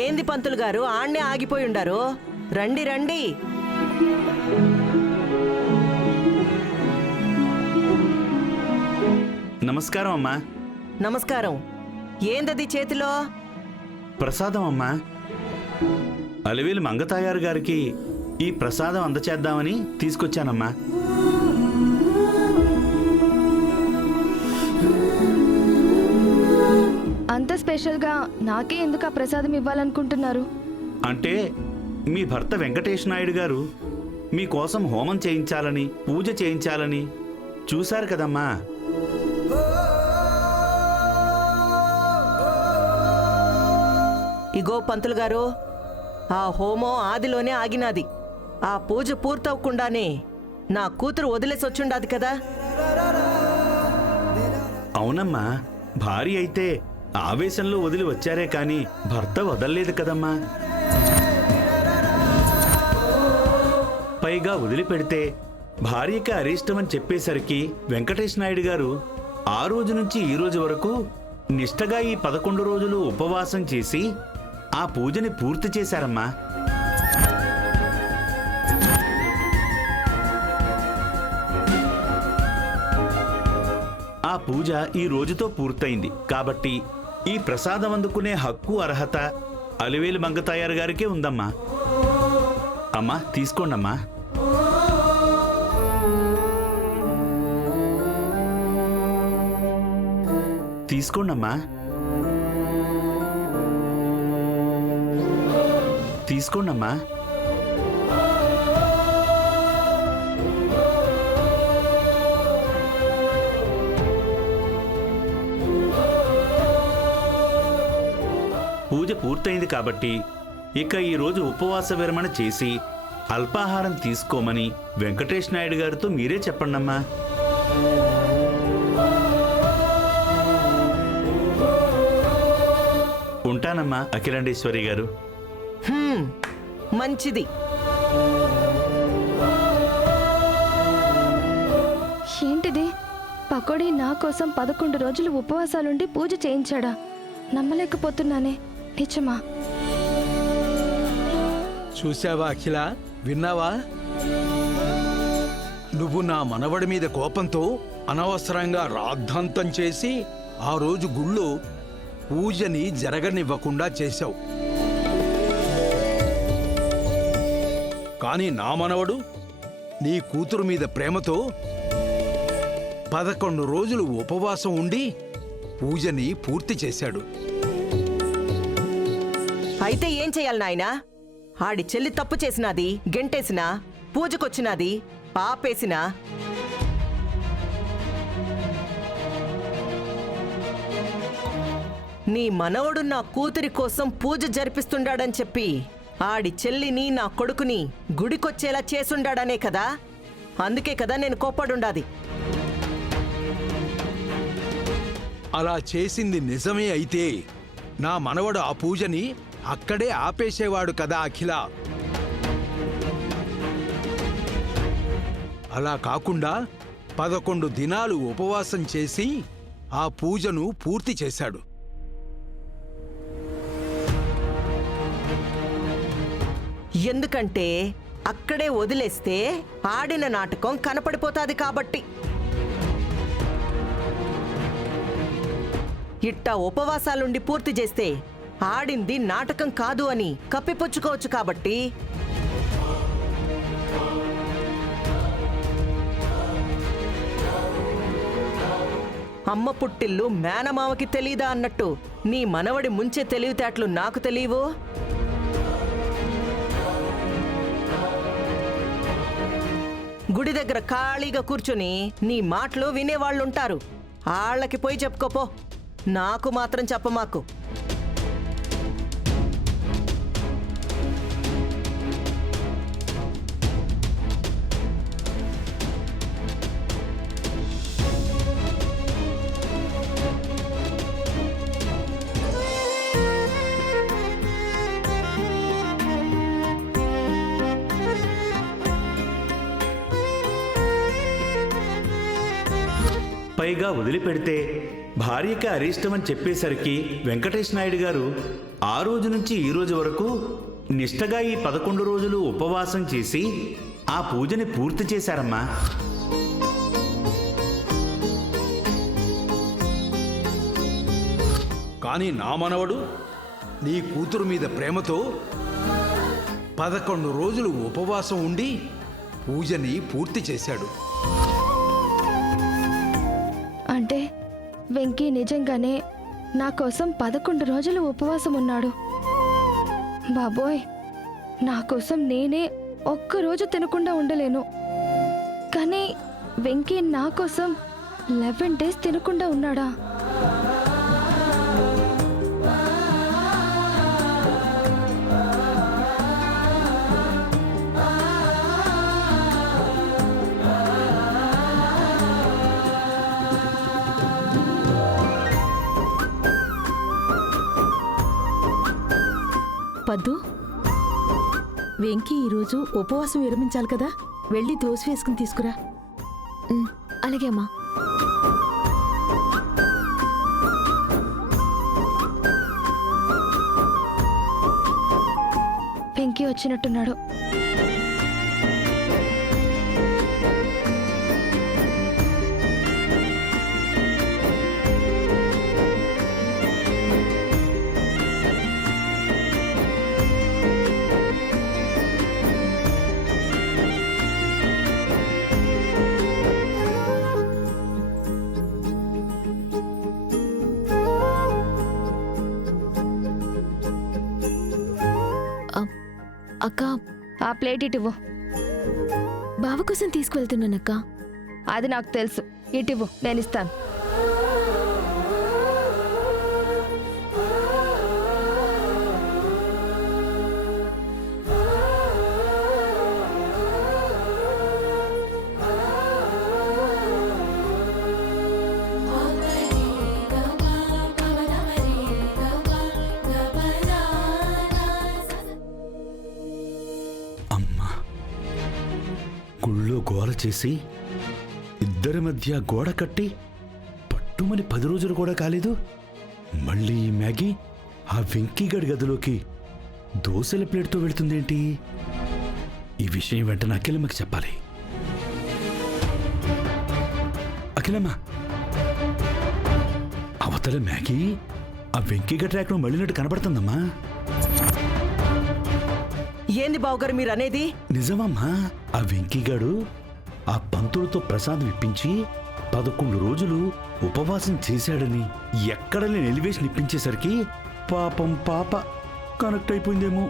ఏంది పంతులు గారు ఆణ్ణే ఆగిపోయి ఉండారు? రండి రండి. నమస్కారం అమ్మా. నమస్కారం. ఏందది చేతిలో? ప్రసాదం అమ్మా. అలివేలు మంగతాయారు గారికి ఈ ప్రసాదం అందచేద్దామని తీసుకొచ్చానమ్మా. అంత స్పెషల్గా నాకే ఎందుకు ఆ ప్రసాదం ఇవ్వాలనుకుంటున్నారు? అంటే మీ భర్త వెంకటేష్ నాయుడు గారు మీకోసం హోమం చేయించాలని, పూజ చేయించాలని చూశారు కదమ్మా. ఇగో పంతులు గారు, ఆ హోమం ఆదిలోనే ఆగినాది. ఆ పూజ పూర్తవకుండానే నా కూతురు వదిలేసి వచ్చుండాది కదా. అవునమ్మా, భార్య అయితే ఆవేశంలో వదిలి వచ్చారే కాని భర్త వదల్లేదు కదమ్మా. పైగా వదిలిపెడితే భార్యకి అరిష్టమని చెప్పేసరికి వెంకటేష్ నాయుడు గారు ఆ రోజు నుంచి ఈ రోజు వరకు నిష్టగా ఈ 11 రోజులు ఉపవాసం చేసి ఆ పూజని పూర్తి చేశారమ్మా. ఆ పూజ ఈ రోజుతో పూర్తయింది కాబట్టి ఈ ప్రసాదం అందుకునే హక్కు, అర్హత అలివేలు మంగతాయారు గారికే ఉందమ్మా. అమ్మా, తీసుకోండమ్మా. తీసుకోండమ్మా. తీసుకోండమ్మా. పూజ పూర్తయింది కాబట్టి ఇక ఈరోజు ఉపవాస విరమణ చేసి అల్పాహారం తీసుకోమని వెంకటేష్ నాయుడు గారితో మీరే చెప్పండమ్మా. ఉంటానమ్మా అఖిలాండేశ్వరి గారు. మంచిది. ఏంటిది? పకోడీ నా కోసం 11 రోజులు ఉపవాసాలుండి పూజ చేయించాడా? నమ్మలేకపోతున్నానే. నిజమా? చూశావా అఖిల, విన్నావా? నువ్వు నా మనవడి మీద కోపంతో అనవసరంగా రాద్ధాంతం చేసి ఆ రోజు గుళ్ళో పూజని జరగనివ్వకుండా చేశావు. కాని నా మనవడు నీ కూతురు మీద ప్రేమతో 11 రోజులు ఉపవాసం ఉండి పూజని పూర్తి చేశాడు. అయితే ఏం చెయ్యాలి నాయనా? ఆడి చెల్లి తప్పు చేసినాది, గెంటేసినా, పూజకొచ్చినాది, ఆపేసినా నీ మనవడు నా కూతురి కోసం పూజ జరిపిస్తుండాడని చెప్పి ఆడి చెల్లిని, నా కొడుకుని గుడికొచ్చేలా చేసుండాడనే కదా. అందుకే కదా నేను కోప్పడుండాది. అలా చేసింది నిజమే అయితే నా మనవడు ఆ పూజని అక్కడే ఆపేసేవాడు కదా అఖిల. అలా కాకుండా 11 దినాలు ఉపవాసం చేసి ఆ పూజను పూర్తి చేశాడు. ఎందుకంటే అక్కడే వదిలేస్తే ఆడిన నాటకం కనపడిపోతాది కాబట్టి. ఇట్టా ఉపవాసాలుండి పూర్తి చేస్తే ఆడింది నాటకం కాదు అని కప్పిపుచ్చుకోవచ్చు కాబట్టి. అమ్మ పుట్టిల్లు మేనమావకి తెలీదా అన్నట్టు నీ మనవడి ముంచే తెలివితేటలు నాకు తెలియవు. గుడి దగ్గర ఖాళీగా కూర్చుని నీ మాటలు వినేవాళ్ళుంటారు. ఆళ్ళకి పోయి చెప్పుకోపో, నాకు మాత్రం చెప్పమాకు. పైగా వదిలిపెడితే భార్యకి అరిష్టం అని చెప్పేసరికి వెంకటేష్ నాయుడు గారు ఆ రోజు నుంచి ఈ రోజు వరకు నిష్టగా ఈ 11 రోజులు ఉపవాసం చేసి ఆ పూజని పూర్తి చేశారమ్మా. కానీ నా మనవడు నీ కూతురు మీద ప్రేమతో 11 రోజులు ఉపవాసం ఉండి పూజని పూర్తి చేశాడు. అంటే వెంకీ నిజంగానే నా కోసం 11 రోజులు ఉపవాసం ఉన్నాడు. బాబోయ్, నా కోసం నేనే ఒక్కరోజు తినకుండా ఉండలేను. కానీ వెంకీ నా కోసం 11 డేస్ తినకుండా ఉన్నాడా? పద్దు, వెంకీ ఈరోజు ఉపవాసం విరమించాలి కదా, వెళ్ళి దోశ వేసుకుని తీసుకురా. అలాగే అమ్మా. వెంకీ వచ్చినట్టున్నాడు. అక్క, ఆ ప్లేట్ ఇటివ్వు. బావ కోసం తీసుకువెళ్తున్నానక్క. అది నాకు తెలుసు. ఇటివ్వు, నేను ఇస్తాను. గుళ్ళో గోల చేసి ఇద్దరి మధ్య గోడ కట్టి పట్టుమని 10 రోజులు కూడా కాలేదు. మళ్ళీ ఈ మ్యాగీ ఆ వెంకీగడి గదిలోకి దోశల ప్లేట్తో వెళ్తుందేంటి? ఈ విషయం వెంటనే అఖిలమ్మకి చెప్పాలి. అఖిలమ్మ, అవతల మ్యాగీ ఆ వెంకీగడి ట్రాక్లో మళ్ళినట్టు కనబడుతుందమ్మా. ఏంది బావగారు మీరు అనేది? నిజమమ్మా, ఆ వెంకీగాడు ఆ పంతులతో ప్రసాదం ఇప్పించి 11 రోజులు ఉపవాసం చేశాడని ఎక్కడ లేని ఎలివేషన్ ఇప్పించేసరికి పాపం పాప కనెక్ట్ అయిపోయిందేమో.